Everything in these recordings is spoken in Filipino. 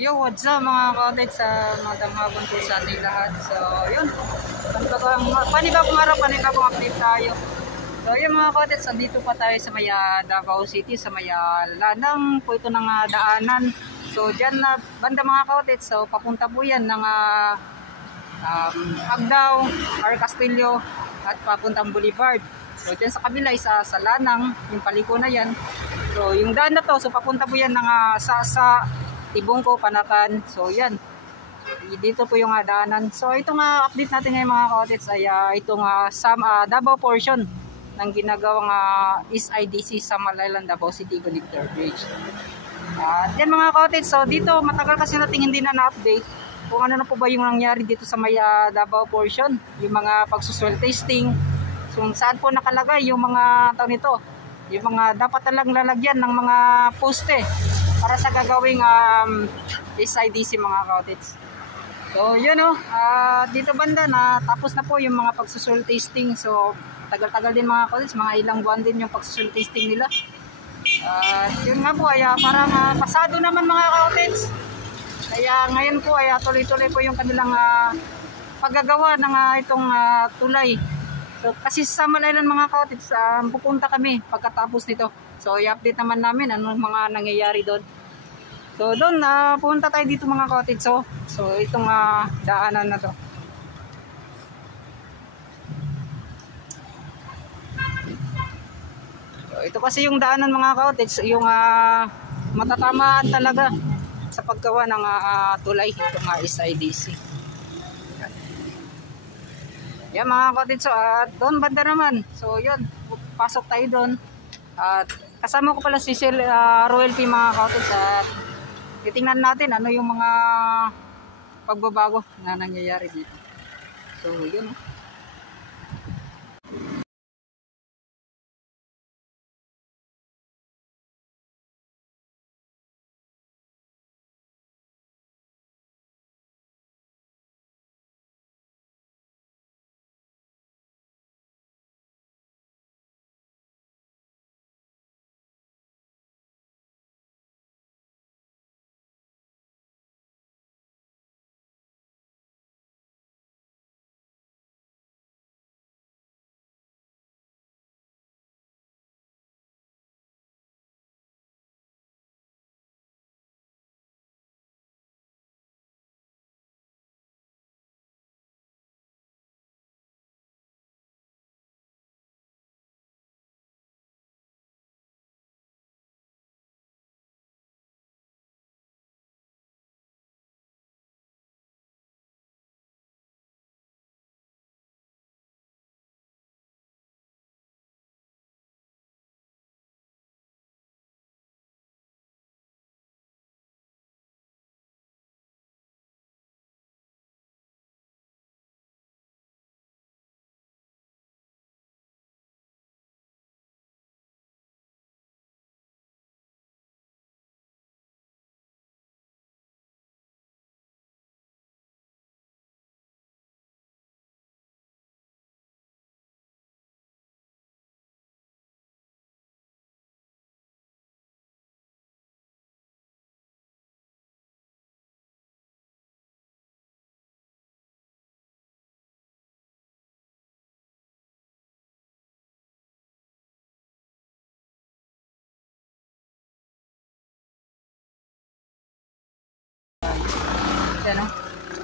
Yo, what's up mga ka-outlet, sa magandang hapon po sa ating lahat. So, yun. Panibagong araw, panibagong update tayo. So, yun mga ka-outlet, so, dito pa tayo sa may Davao City, sa may Lanang po ito ng daanan. So, dyan na banda mga ka-outlet, so papunta po yan ng Agdao, or Castillo, at papuntang Boulevard. So, dyan sa kabila, isa sa Lanang, yung paliko na yan. So, yung daan na to, so papunta po yan ng sa Tibungko, Panakan. So yan, dito po yung daanan. So itong update natin ngayon mga ka-outlet ay itong Davao portion ng ginagawang SIDC sa Island, Davao City Connector Bridge. Yan mga ka-outlet, so dito matagal kasi natin hindi na-update kung ano na po ba yung nangyari dito sa may Davao portion, yung mga pagsuswell testing, so saan po nakalagay yung mga tao nito, yung mga dapat talang lalagyan ng mga poste para sa gagawing SIDC mga ka-outlet. So yun dito banda na tapos na po yung mga pagsusul testing. So tagal-tagal din mga ka-outlet, mga ilang buwan din yung pagsusul testing nila. Yun nga po ay parang pasado naman mga ka-outlet. Kaya ngayon po ay tuloy-tuloy po yung kanilang paggagawa ng itong tulay. So kasi sa Malayan mga ka-outlet, pupunta kami pagkatapos nito. So i-update naman namin anong mga nangyayari doon. So doon pupunta tayo dito mga ka-outlet. So itong daanan na to. So ito kasi yung daanan mga ka-outlet, yung matatamaan talaga sa paggawa ng tulay itong SIDC. Yan mga ka-outlet, so doon banda naman. So yun, pasok tayo doon. At kasama ko pala si Royal P mga ka-outlet, at titingnan natin ano yung mga pagbabago na nangyayari dito. So yun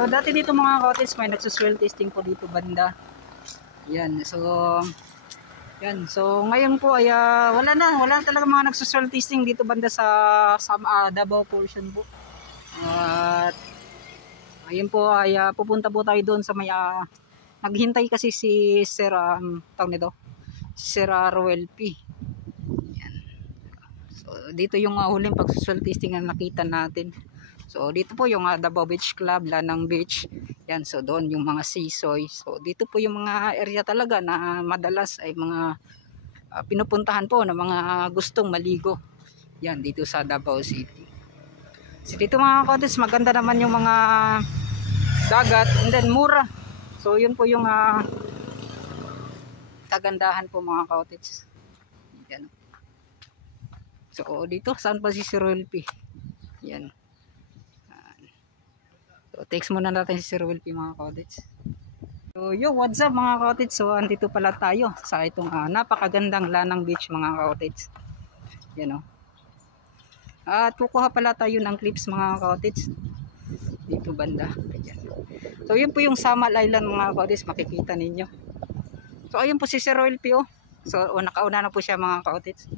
So dati dito mga cottage may nagsuswell testing po dito banda. Yan. So yan. So ngayon po ay wala talaga mga nagsuswell testing dito banda sa Davao portion po. At ayun po ay pupunta po tayo doon sa may naghintay kasi si Sir tawag nito, si Sir Roel P. Yan. So dito yung huling pag-social testing na nakita natin. So dito po yung Davao Beach Club, Lanang Beach. Yan, so doon yung mga Sisoy. So dito po yung mga area talaga na madalas ay mga pinupuntahan po ng mga gustong maligo. Yan, dito sa Davao City. So dito mga cottage, maganda naman yung mga dagat and then mura. So yun po yung kagandahan po mga cottage. Yan. So dito, saan pa si Roel P? Yan. So text muna natin si Roel P mga cottage. So yo, what's up mga cottage? So andito pala tayo sa itong napakagandang Lanang Beach mga cottage. Yan o. At kukuha pala tayo ng clips mga cottage dito banda. Ayan. So yun po yung Samal Island mga cottage, makikita ninyo. So ayun po si Sir Roel P. So nakauna na po siya mga cottage.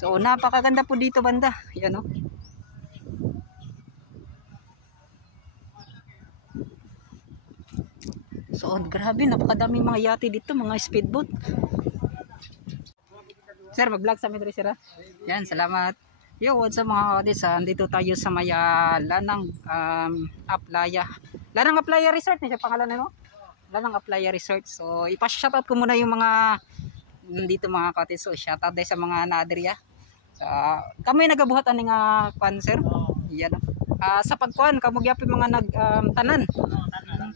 So napakaganda po dito banda. Yan o. So grabe, napakadaming mga yate dito, mga speedboat. Sir, mag-vlog sa amin, sir. Yan, salamat. Yo, what's up mga cottage? Andito tayo sa may Lanang Aplaya. Lanang Aplaya Resort, siya pangalan no? Lanang Aplaya Resort. So ipa-shoutout ko muna yung mga dito mga cottage. So shoutout din sa mga naadriya. Kami nagabuhatan ng cancer. Yan. Sa pagkuan, kamugyapi mga tanan.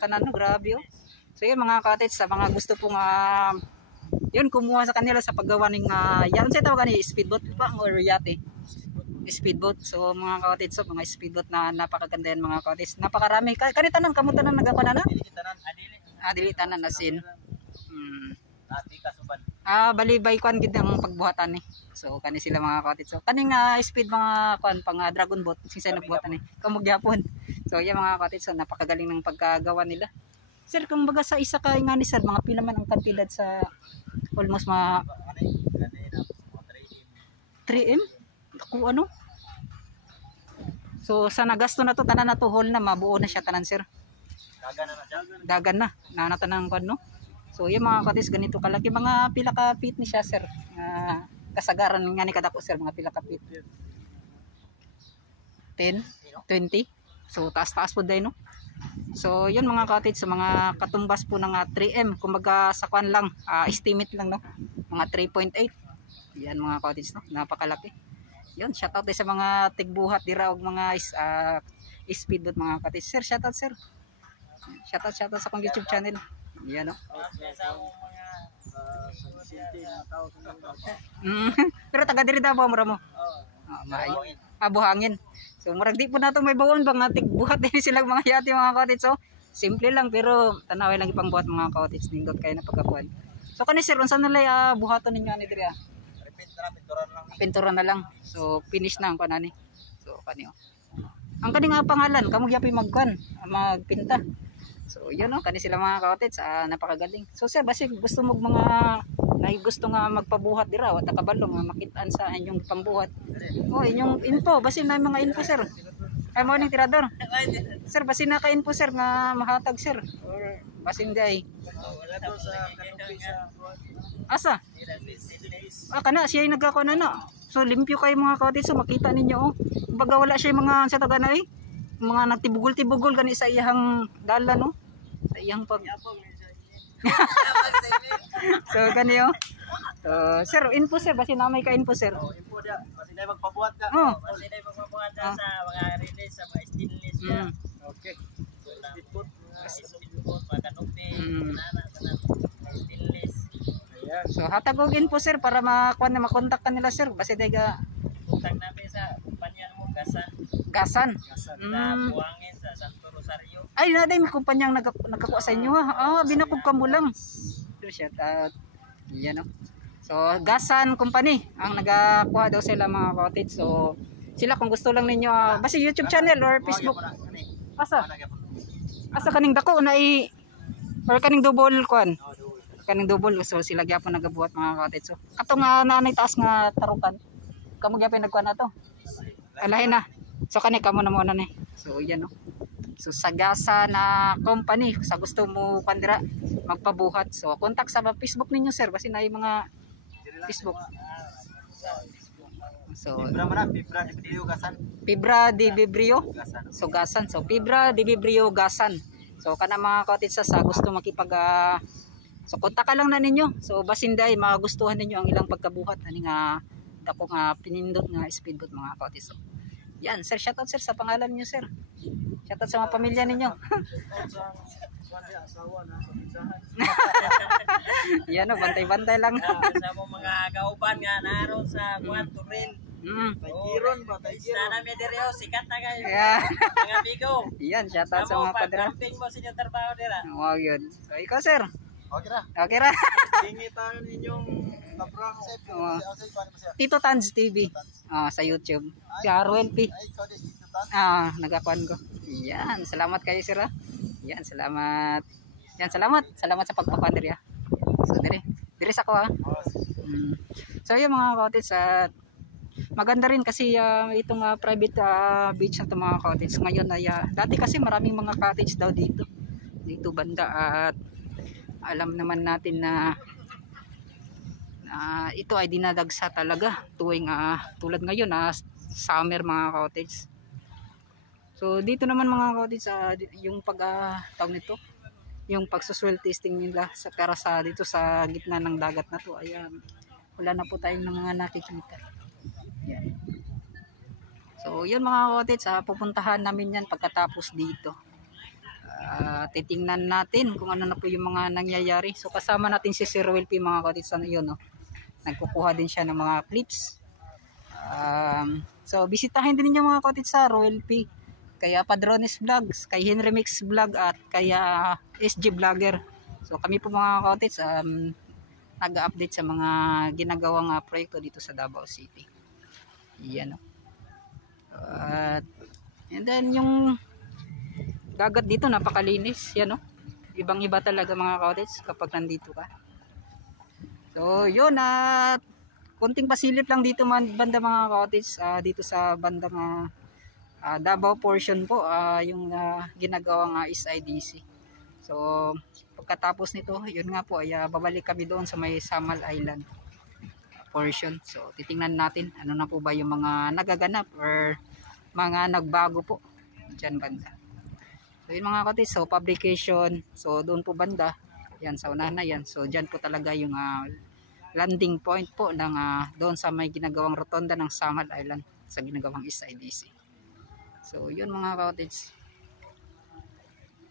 Tanan, no, grabe oh. So yun mga cottage, sa mga gusto pong yun, kumuha sa kanila sa paggawa ng yan sa tawag ni speedboat ba or yate? Speedboat. So mga cottage, so mga speedboat na napakaganda yan mga cottage. Napakarami. Kanitanan kamo tanan nagakuan na? Dili tanan asin. Balibay kuan gid ang pagbuhatan ni. So kani sila mga cottage. So kaning speed mga kuan pang dragon boat sinsa nagbuhatan ni. Kamug gyapon. So yan mga cottage, so napakagaling ng pagkagawa nila. Sir, kung baga sa isa ka nga ni sir, mga pila man ang kantidad sa almost mga 3M? Kung ano? So sa nagasto na to, tanan na to, whole na, mabuo na siya tanan sir. Dagan na. Nanatanan ko no? So yung mga cottage, ganito kalaki. Mga pila ka feet ni siya sir. Kasagaran nga ni kadako sir, mga pila ka feet. 10? 20? So taas-taas po dahil no? So yun mga cottage, sa mga katumbas po ng 3M, kumbaga sa kwan lang, estimate lang no, mga 3.8. Yan mga cottage no, napakalaki. Yun, shoutout din sa mga tigbuhat dira og mga speedboat mga cottage. Sir, shoutout sir. Shoutout sa akong YouTube channel. Yan no. Pero taga diri Davao mo. Buhangin. So murag di po nato may bawon bang tigbuhat din silang mga yate mga cottage. So simple lang pero tanaway lang ipang buhat mga cottage, nindot kayo na pagkakuan. So kani sir, unsa nalay buhaton ninyo ani diri? Pinturan na lang. So finish na ang kanani. So kani ang kani nga pangalan kamo gyapon magpinta. So yun kani sila mga cottage, napakagaling. So sir, basi gusto mo mga gusto nga magpabuhat dira wa ta kabalo nga makitaan sa inyong pambuhat. Inyong info, basi na mga info sir. Ay mo ni tirador. Sir, basi na ka info sir nga mahatag sir. Or basi day. Wala daw sa kanupi sa asa? Kana siya yung nagkako na. So limpyo kayo mga cottage, so makita ninyo Kumbaga wala siya mga sa taga na mga nagtibugol-tibugol gani sa iyang dala no. Sa iyang pag so kaniyo. So sir, info sir, basi na may ka info sir. Info dia, basi day magpabuhat ka. Basi day magpabuhat ka sa mga release sa mga stainless. Okay. Speedboat, mga kanupi, stainless. Ayan. So hatag og info sir para makontak ka nila sir, basi day ga Kontak namin sa kumpanya mo, Gasan. sa Buhangin, sa Santo Rosario. Ay, naday may kumpanyang nagkakuha sa inyo ha. Binakog ka mo lang. Shout out. Yan So, Gasan Company ang nagakuha daw sila mga cottage. So, sila kung gusto lang ninyo, basta YouTube channel or Facebook. Asa? Asa kaning dako na or kaning double kwan. Oh, doon. Kaning double so sila gyapon nagabuhat mga ka-cottage. So kato nga nanay taas nga tarukan. Kamo gyapon nagkuan na to. Alahin na. So kani kamo na mo na ni. So yan no. So sagasa na company sa gusto mo kandira magpabuhat. So contact sa Facebook ninyo sir kasi na mga Facebook. So Fibra man na, Fibra di Bibrio Gasan. Fibra di Bibrio Gasan. so gasan. So Fibra di Bibrio gasan. So kana mga cottage sa gusto makipag so kontak ka lang na ninyo. So basinday magustuhan ninyo ang ilang pagkabuhat ani nga dako nga pinindot nga speedboat mga cottage. So yan sir, shoutout sir sa pangalan niyo sir. Shoutout sa mga pamilya ninyo. Asawa na sa pinsahan. Yan o, bantay-bantay lang. Sa mo mga kauban nga naroon sa Juan Turin. Taygiron ba? Isa na may diri sikat na kayo. Yeah. Mga bigo. Yan, shoutout sa mga padra. Pag-camping mo sa inyong trabaho nila. Wow yun. So ikaw sir. Okay na. Okay ra. Hingi tayo ninyong tabrang sa Tito Tans TV. Sa YouTube. Si Arwel P. Ay, ikaw din, Tito Tan. Nagakuan ko. Yan, salamat kayo sir. Yan, salamat. Yan, salamat. Salamat sa pagpapandir ya. So dire sa ko ha. So yung mga cottage at maganda rin kasi itong private beach na itong mga cottage ngayon ay dati kasi maraming mga cottage daw dito banda at alam naman natin na ito ay dinadagsa talaga tuwing tulad ngayon summer mga cottage. So dito naman mga cottage yung tawag nito yung pagsuswell testing nila pero dito sa gitna ng dagat na to ayan wala na po tayong mga nakikita. Yan. So yun mga cottage pupuntahan namin yan pagkatapos dito. Titingnan natin kung ano na po yung mga nangyayari. So kasama natin si Sir Will P mga cottage yun no. Nagkukuha din siya ng mga clips. So bisitahin din niyo mga cottage sa Royal P. Kaya Padrones Vlogs, kay Henry Mix Vlog at kaya SG Vlogger. So kami po mga cottage nag-update sa mga ginagawang proyekto dito sa Davao City. Yan no. And then yung dagat dito napakalinis yan no. Ibang iba talaga mga cottage kapag nandito ka. So yun konting pasilip lang dito banda mga cottage dito sa bandang Davao portion po yung ginagawang SIDC. So pagkatapos nito yun nga po ay babalik kami doon sa may Samal Island portion. So titingnan natin ano na po ba yung mga nagaganap or mga nagbago po dyan banda. So yun mga cottage, so publication, so doon po banda yan sa unahan na yan. So dyan po talaga yung landing point po ng doon sa may ginagawang rotonda ng Samal Island sa ginagawang SIDC. So yun mga cottage.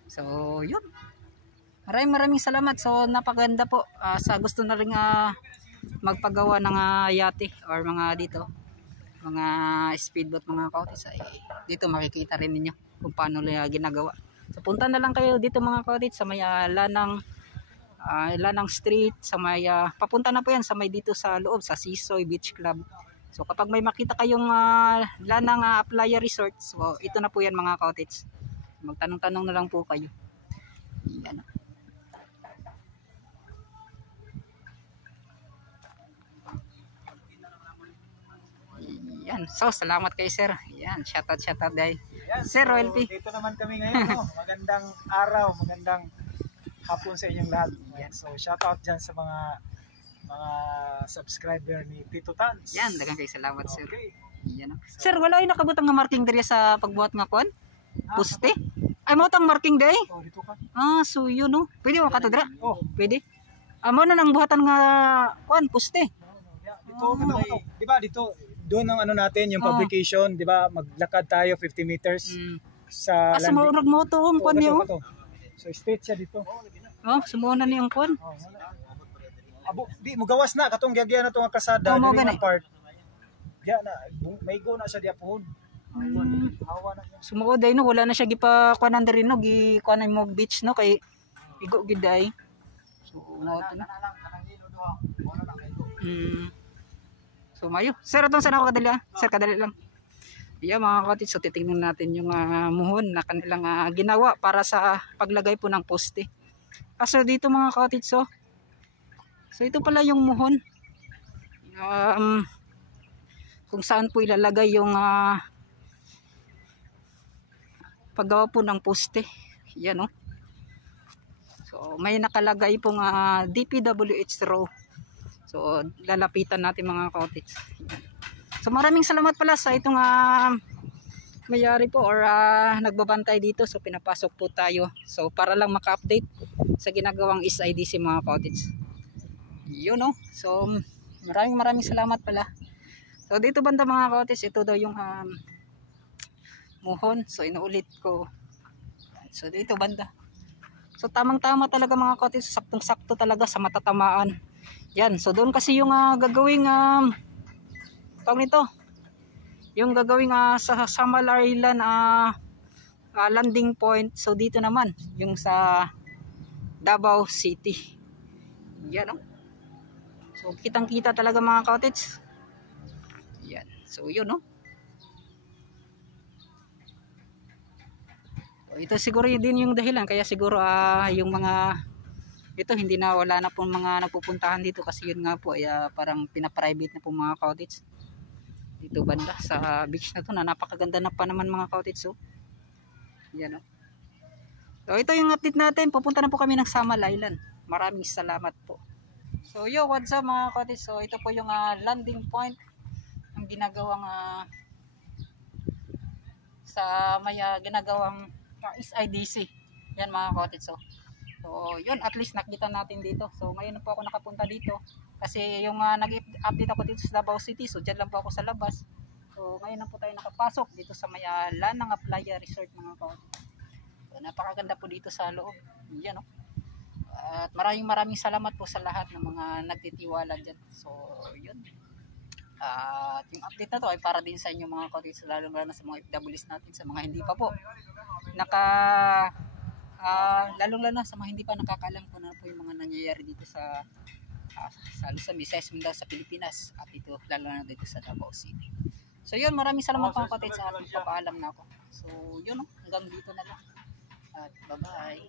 So yun. Maraming salamat. So napaganda po sa gusto na rin magpagawa ng yate or mga dito mga speedboat mga cottage dito makikita rin ninyo kung paano nila ginagawa. So punta na lang kayo dito mga cottage sa may Lanang Street sa may papunta na po yan sa may dito sa loob sa Sisoy Beach Club. So kapag may makita kayong Lanang Playa Resort, so ito na po yan mga cottage. Magtanong-tanong na lang po kayo. Yan. Yan. So salamat kay sir. Yan, shoutout dahil. Yan, Sir so, Royal P. dito naman kami ngayon no. Magandang araw, magandang hapon sa inyong lahat. Yan. So shoutout dyan sa mga subscriber ni Tito Tans. Yan, daghang kay salamat sir. Okay. Yan. Sir, wala yung nakabutang nga marking diri sa pagbuhat nga kwan? Poste? Ay mo tang marking day? Oh, dito ka. So yun no. Pwede mo kato dira? Oh, Pwede. Amo na nang buhatan nga kwan poste. dito, di ba dito doon ang ano natin yung publication, di ba? Maglakad tayo 50 meters sa Asa mo landing. moto kwan niyo? So straight siya dito. Sumuuna ni ang kwan. Abo, di mo gawas na katong gyagya na to nga kasada mo diri gani. nga part. Diya na may go na siya diya pohon. Hawa na niya. Sumuko day no, wala na siya gipa kuanan diri no, gi kuanan mo beach no kay igo gid day. So mo to na. So mayo. Sir atong sana ko kadali Sir kadali lang. Yeah, mga kapatid, so titingnan natin yung muhon na kanilang ginawa para sa paglagay po ng poste. Kaso dito mga kapatid, so ito pala yung muhon. Kung saan po ilalagay yung paggawa po ng poste. Yan o. So may nakalagay pong DPWH row. So lalapitan natin mga kapatid. So maraming salamat pala sa itong mayari po or nagbabantay dito. So pinapasok po tayo. So para lang maka-update sa ginagawang SIDC mga kapatid. Yun o. So maraming salamat pala. So dito banda mga kapatid, ito daw yung muhon. So inuulit ko. So dito banda. So tamang-tama talaga mga kapatid, saktong-sakto talaga sa matatamaan. Yan. So doon kasi yung gagawing tawag nito, yung gagawing sa Samal Island landing point. So dito naman yung sa Davao City. Yan o. So kitang-kita talaga mga kapatid. Yan. So yun o. Ito siguro din yung dahilan kaya siguro yung mga ito hindi na, wala na pong mga nagpupuntahan dito kasi yun nga po ay parang pina-private na po mga cottage dito banda sa beach na to na napakaganda na pa naman mga cottage. So yan o. So ito yung update natin, pupunta na po kami ng Samal Island. Maraming salamat po. So yo, what's up mga cottage. So ito po yung landing point ng ginagawang sa may ginagawang SIDC. Yan mga cottage. So yun, at least nakita natin dito. So ngayon na po ako nakapunta dito kasi yung nag-update ako dito sa Davao City. So dyan lang po ako sa labas. So ngayon na po tayo nakapasok dito sa may Lanang Playa Resort mga cottage. So napakaganda po dito sa loob. Yan o. At maraming salamat po sa lahat ng mga nagtitiwala dyan. So yun. At yung update na to ay para din sa inyo mga cottage, lalo na sa mga FWs natin, sa mga hindi pa po lalo na sa mga hindi pa nakakaalam kung ano po yung mga nangyayari dito sa Luzon, Visayas, Mindanao sa Pilipinas at dito lalo na dito sa Davao City. So yun, maraming salamat mga cottage sa ating papaalam na ako. So yun, hanggang dito na lang at bye bye.